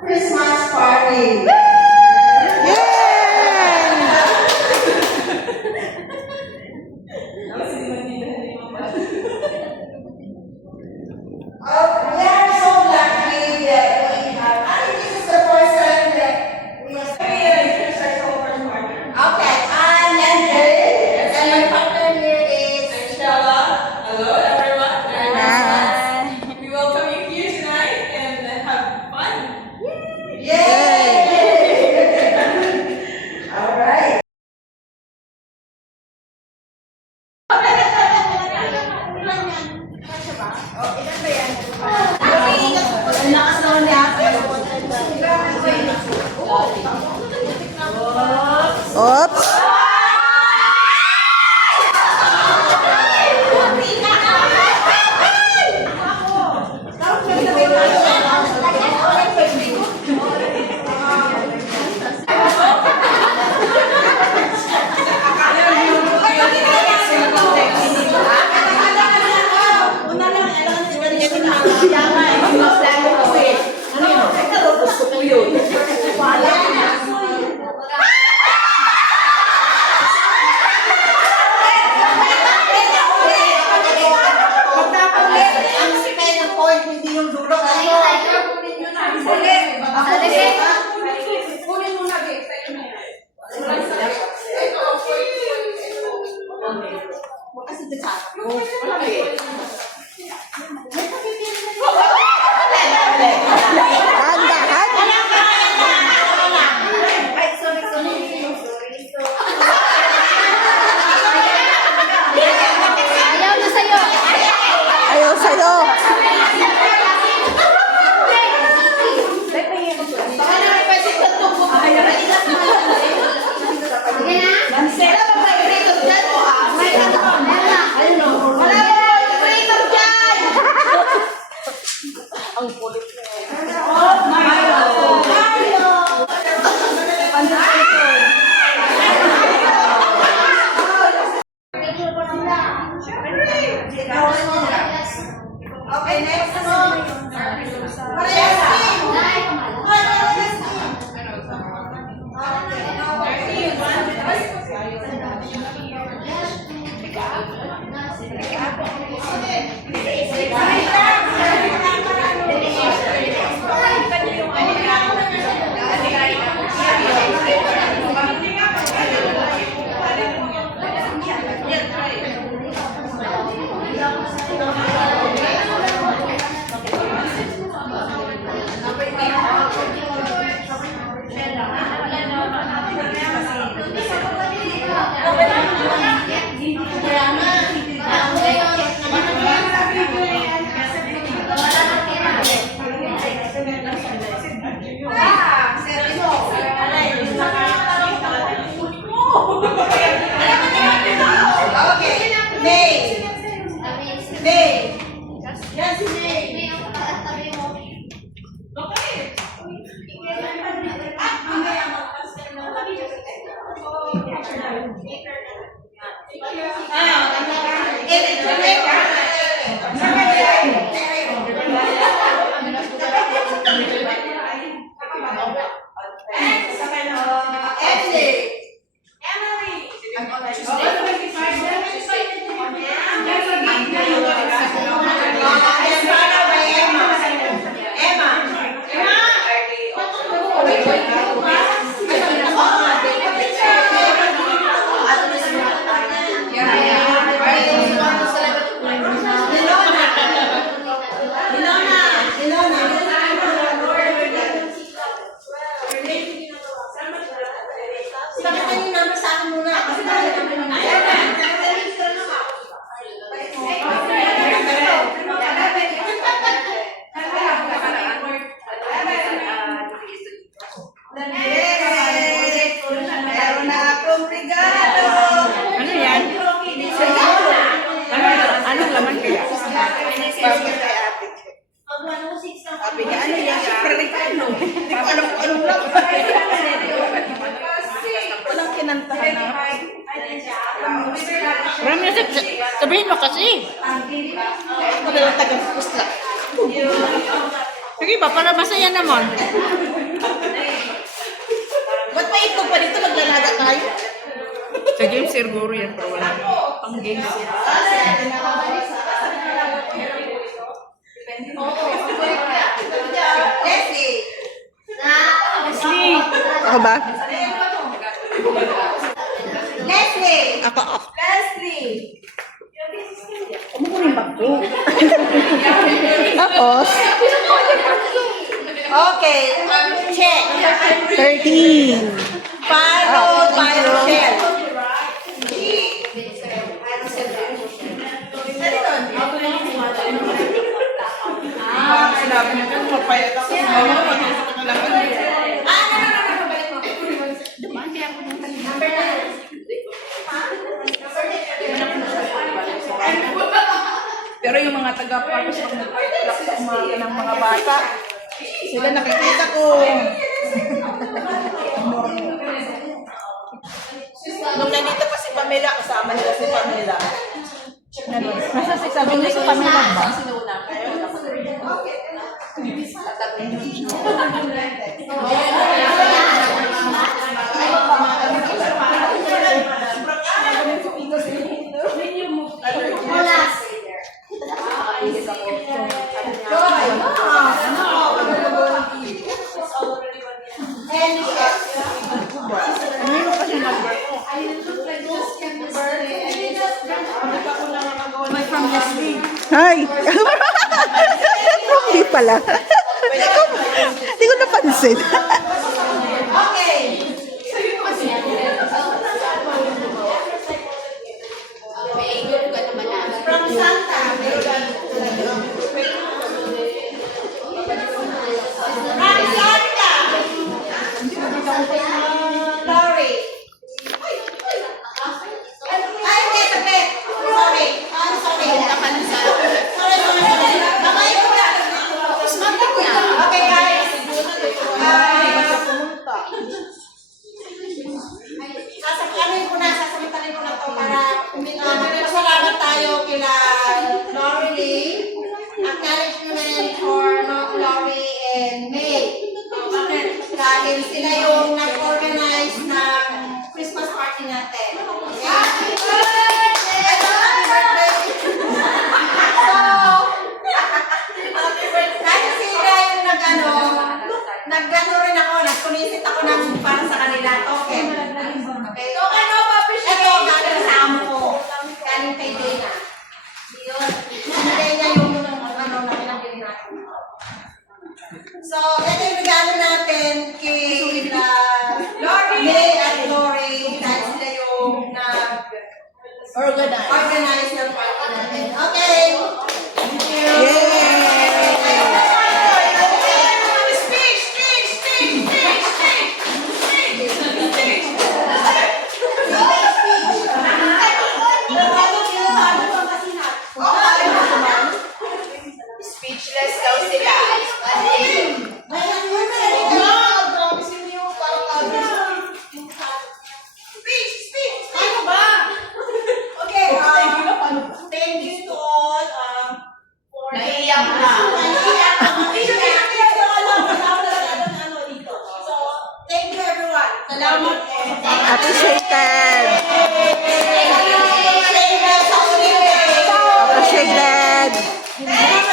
Christmas party. Oops! Ayaw sa'yo. Ang kulit mo. Okay, next one. Sabi niya, ano yan? Superlicano. Hindi ko alam kung anong lang. Walang kinantahan na. Marami na sa Sabihin mo kasi. Ano yung taga-pusla? Sige ba, para masaya naman. Ba't may itlog pa dito? Maglalaga tayo? Sa game siguro yan, pero wala. Pang games yan. Leslie! Leslie! Ako ba? Leslie! Ako. Leslie! Tapos, Okay, check. 13. Follow by Rochelle. Sinabi niya kan mapayat ako sa mama, matutok ka lang. Pero yung mga taga-parks pag nag-park sa umaga ng mga bata, sila nakikita ko. Nung nandito pa si Pamela, kasama nila si Pamela. Nasa si sabi niya sa Pamela ba? Hi! Hindi pala. Hindi ko napansin. Okay. From Santa. From Santa. Lori. Ay, hindi, sabi. Sorry. I'm sorry. Sorry. Mamay ko na. Okay, guys. Sasamantalin ko na to para magpasalamat tayo kila Lori, acknowledgement for Lori and May. Dahil sila yung nag-organize ng Christmas party natin. Okay? Happy birthday! Happy birthday! Dahil sila yung nag-ano rin ako, nag-solicit ako ng para sa kanila token. Okay? So, ano ba, ito, galing sa amo ko. Galing kay Dana. Hindi niya yung na pinabili natin. So, ito yung regalo natin kay May at Lori dahil sila yung nag-organize ng party natin. Okay. Thank you. Speechless daw sila. Ano ba? Okay, thank you to all for Naiiyak na. So, thank you everyone. Salamat. Appreciated. Appreciated. Next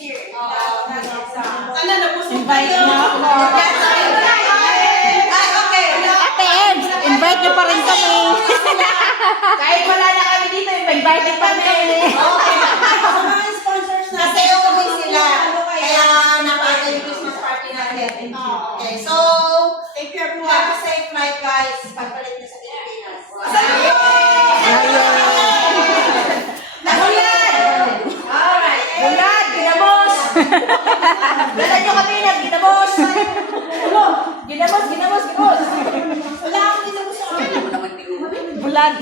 year. Sana nabusog Invite tayo. mo ako. Okay. Ate Ebs, invite niyo pa rin kami. Kahit wala na kami dito, invite pa kami. Okay. Sa mga sponsors na kami sila. Kaya napaaga yung Christmas party natin. Okay. So, thank you everyone. Have a safe flight, guys. Pagpalit niyo sa Pilipinas. Alright. Bulan, ginamos! Dala nyo kami ng ginamos! Ano? Ginamos! Wala akong ginagawa sa akin. Bulag.